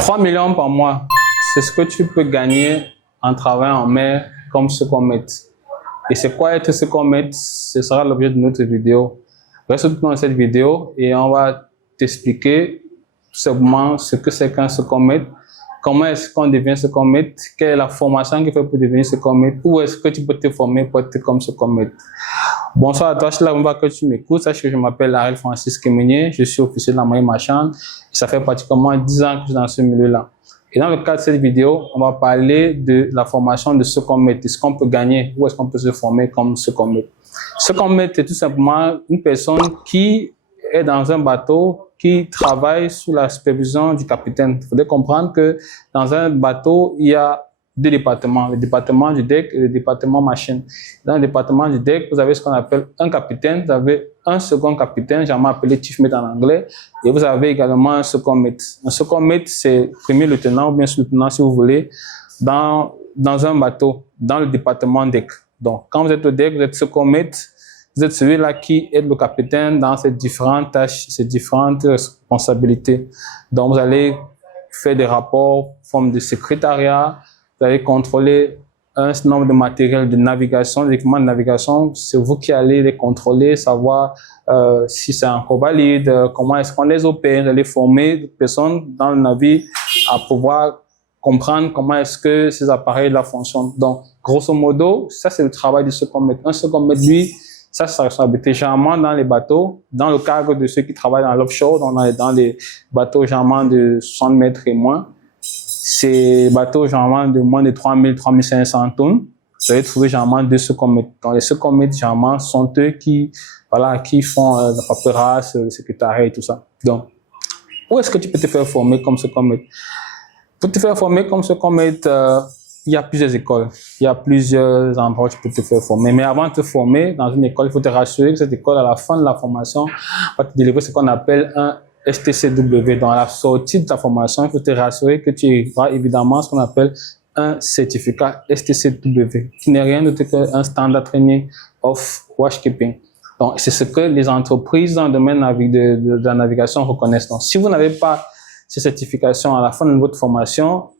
3 millions par mois, c'est ce que tu peux gagner en travaillant en mer comme second-maître. Et c'est quoi être second-maître? Ce sera l'objet de notre vidéo. Reste dans cette vidéo et on va t'expliquer tout simplement ce que c'est qu'un second-maître, comment est-ce qu'on devient second-maître, quelle est la formation qu'il faut pour devenir second-maître, où est-ce que tu peux te former pour être comme second-maître. Bonsoir à toi, je suis là que tu m'écoutes. Sache que je m'appelle Ariel Francis Kemeunier, je suis officier de la marine marchande et ça fait pratiquement 10 ans que je suis dans ce milieu-là. Et dans le cadre de cette vidéo, on va parler de la formation de second-maître, de ce qu'on peut gagner, où est-ce qu'on peut se former comme second-maître. Second-maître, c'est tout simplement une personne qui est dans un bateau, qui travaille sous la supervision du capitaine. Il faudrait comprendre que dans un bateau, il y a deux départements, le département du deck et le département machine. Dans le département du deck, vous avez ce qu'on appelle un capitaine, vous avez un second capitaine, généralement appelé chief mate en anglais, et vous avez également un second mate. Un second mate, c'est premier lieutenant ou bien sous-lieutenant si vous voulez, dans un bateau, dans le département deck. Donc, quand vous êtes au deck, vous êtes second mate, vous êtes celui-là qui aide le capitaine dans ses différentes tâches, ses différentes responsabilités. Donc, vous allez faire des rapports, forme de secrétariat, vous allez contrôler un nombre de matériels de navigation, des équipements de navigation. C'est vous qui allez les contrôler, savoir si c'est encore valide, comment est-ce qu'on les opère, les former des personnes dans le navire à pouvoir comprendre comment est-ce que ces appareils-là fonctionnent. Donc, grosso modo, ça c'est le travail du second-maître. Un second-maître, lui, ça c'est sa responsabilité. Généralement dans les bateaux, dans le cadre de ceux qui travaillent dans l'offshore, dans les bateaux généralement de 60 mètres et moins, ces bateaux généralement de moins de 3000, 3500 tonnes, vous allez trouver généralement deux second-maîtres. Donc les second-maîtres généralement sont eux qui font la paperasse, le secrétariat et tout ça. Donc, où est-ce que tu peux te faire former comme second-maître? Pour te faire former comme second-maître, il y a plusieurs écoles, il y a plusieurs endroits où tu peux te faire former. Mais avant de te former dans une école, il faut te rassurer que cette école, à la fin de la formation, va te délivrer ce qu'on appelle un STCW. Dans la sortie de ta formation, il faut te rassurer que tu auras évidemment ce qu'on appelle un certificat STCW, qui n'est rien d'autre qu'un Standard Training of Watchkeeping. Donc, c'est ce que les entreprises dans le domaine de la navigation reconnaissent. Donc, si vous n'avez pas ces certifications à la fin de votre formation,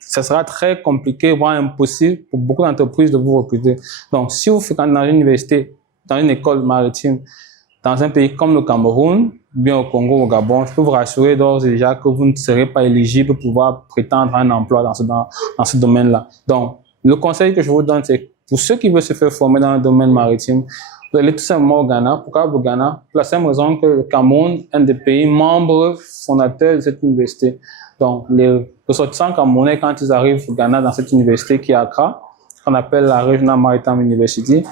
ça sera très compliqué, voire impossible pour beaucoup d'entreprises de vous recruter. Donc, si vous faites dans une université, dans une école maritime, dans un pays comme le Cameroun, bien au Congo, au Gabon, je peux vous rassurer d'ores et déjà que vous ne serez pas éligible pour pouvoir prétendre à un emploi dans ce domaine-là. Donc, le conseil que je vous donne, c'est pour ceux qui veulent se faire former dans le domaine maritime, vous allez tout simplement au Ghana. Pourquoi au Ghana? Pour la simple raison que le Cameroun est un des pays membres fondateurs de cette université. Donc, les ressortissants camerounais, quand ils arrivent au Ghana dans cette université qui est à Accra, qu'on appelle la Regional Maritime University,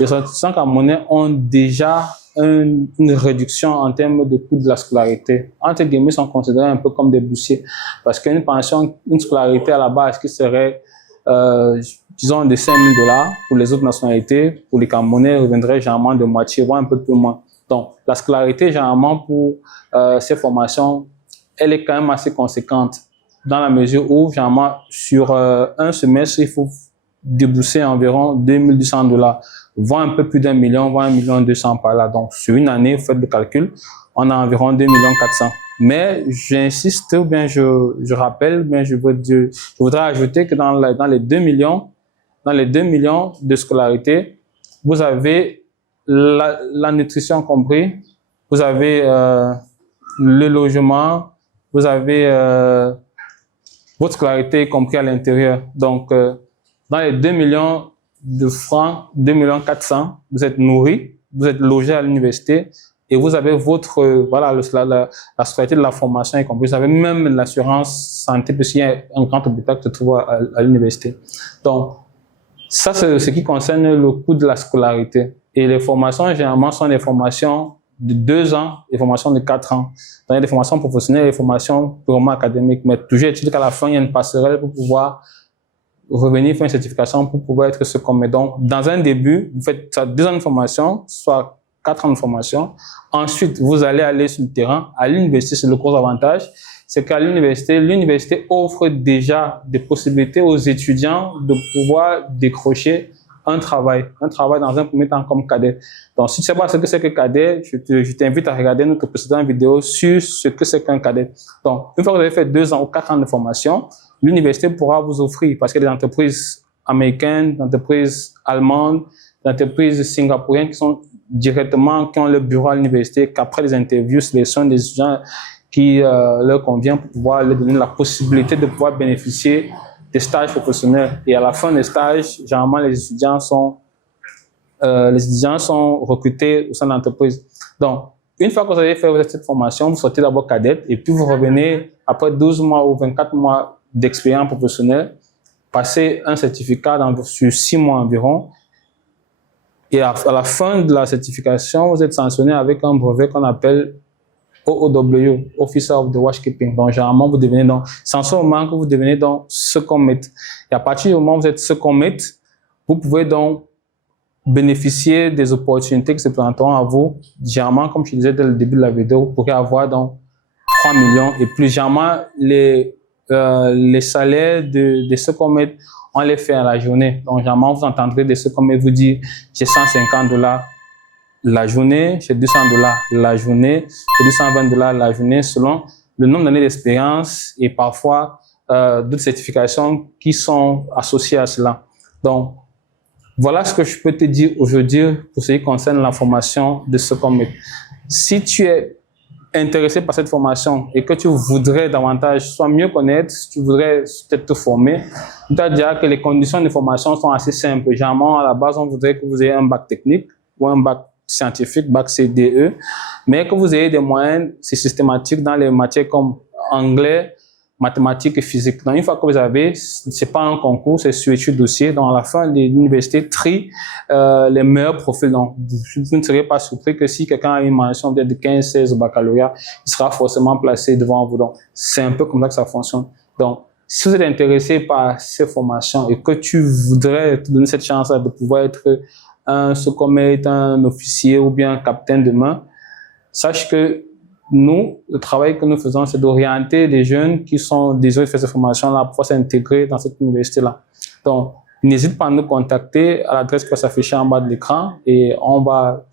les ressortissants camerounais ont déjà une réduction en termes de coût de la scolarité. Entre guillemets, sont considérés un peu comme des boursiers. Parce qu'une pension, une scolarité à la base qui serait, disons, de 5 000 $ pour les autres nationalités, pour les Camerounais, reviendrait généralement de moitié, voire un peu plus moins. Donc, la scolarité, généralement, pour ces formations, elle est quand même assez conséquente dans la mesure où, généralement, sur un semestre, il faut débourser environ 2200 $, voire un peu plus d'1 million, voire 1,2 million par là. Donc, sur une année, vous faites le calcul, on a environ 2,4 millions. Mais j'insiste, ou bien je rappelle, bien je voudrais ajouter que dans les 2 millions, de scolarité, vous avez la nutrition compris, vous avez le logement, vous avez votre scolarité compris à l'intérieur. Donc, dans les 2 millions de francs, 2 400 000, vous êtes nourri, vous êtes logé à l'université et vous avez votre, la scolarité de la formation y compris. Vous avez même l'assurance santé parce qu'il y a un grand hôpital qui se trouve à l'université. Donc, ça, c'est ce qui concerne le coût de la scolarité. Et les formations, généralement, sont des formations de 2 ans, des formations de 4 ans. Donc, il y a des formations professionnelles et des formations purement académiques. Mais toujours est-il qu'à la fin, il y a une passerelle pour pouvoir revenir faire une certification pour pouvoir être second-maître. Donc, dans un début, vous faites 2 ans de formation, soit 4 ans de formation. Ensuite, vous allez aller sur le terrain. À l'université, c'est le gros avantage. C'est qu'à l'université offre déjà des possibilités aux étudiants de pouvoir décrocher un travail dans un premier temps comme cadet. Donc, si tu ne sais pas ce que c'est que cadet, je t'invite à regarder notre précédente vidéo sur ce que c'est qu'un cadet. Donc, une fois que vous avez fait 2 ans ou 4 ans de formation, l'université pourra vous offrir, parce qu'il y a des entreprises américaines, des entreprises allemandes, des entreprises singapouriennes qui ont le bureau à l'université, qu'après les interviews, sélectionnent des étudiants qui leur convient pour pouvoir leur donner la possibilité de pouvoir bénéficier des stages professionnels. Et à la fin des stages, généralement, les étudiants sont recrutés au sein de l'entreprise. Donc, une fois que vous avez fait cette formation, vous sortez d'abord cadette et puis vous revenez après 12 mois ou 24 mois d'expérience professionnelle, passer un certificat sur 6 mois environ. Et à la fin de la certification, vous êtes sanctionné avec un brevet qu'on appelle OOW, Officer of the Watchkeeping. Donc, généralement, vous devenez c'est en ce moment que vous devenez second-mate. Et à partir du moment où vous êtes second-mate, vous pouvez donc bénéficier des opportunités qui se présenteront à vous. Généralement, comme je disais dès le début de la vidéo, vous pourrez avoir 3 millions et plus. Généralement, les salaires de second-mate, on les fait à la journée. Donc, généralement, vous entendrez des second-mates vous dire, j'ai $150 la journée, j'ai $200 la journée, j'ai $220 la journée, selon le nombre d'années d'expérience et parfois d'autres certifications qui sont associées à cela. Donc, voilà ce que je peux te dire aujourd'hui pour ce qui concerne la formation de second-mate. Si tu es intéressé par cette formation et que tu voudrais davantage, soit mieux connaître, si tu voudrais peut-être te former, je dois dire que les conditions de formation sont assez simples. Généralement, à la base, on voudrait que vous ayez un bac technique ou un bac scientifique, bac CDE, mais que vous ayez des moyennes, c'est systématique dans les matières comme anglais, mathématiques et physique. Donc, une fois que vous avez, c'est pas un concours, c'est sur étude dossier. Donc, à la fin, l'université trie les meilleurs profils. Donc, vous ne serez pas surpris que si quelqu'un a une mention peut-être de 15, 16 au baccalauréat, il sera forcément placé devant vous. Donc, c'est un peu comme ça que ça fonctionne. Donc, si vous êtes intéressé par ces formations et que tu voudrais te donner cette chance de pouvoir être un second-mate, un officier ou bien un capitaine demain, sache que nous, le travail que nous faisons, c'est d'orienter les jeunes qui sont désireux de faire cette formation-là pour pouvoir s'intégrer dans cette université-là. Donc, n'hésite pas à nous contacter à l'adresse qui va s'afficher en bas de l'écran et on va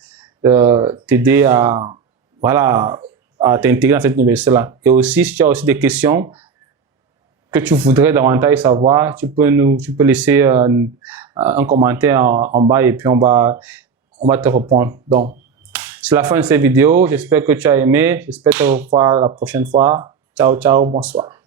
t'aider à t'intégrer dans cette université-là. Et aussi, si tu as aussi des questions que tu voudrais davantage savoir, tu peux laisser un commentaire en bas et puis on va te répondre. Donc, c'est la fin de cette vidéo. J'espère que tu as aimé. J'espère te revoir la prochaine fois. Ciao, ciao, bonsoir.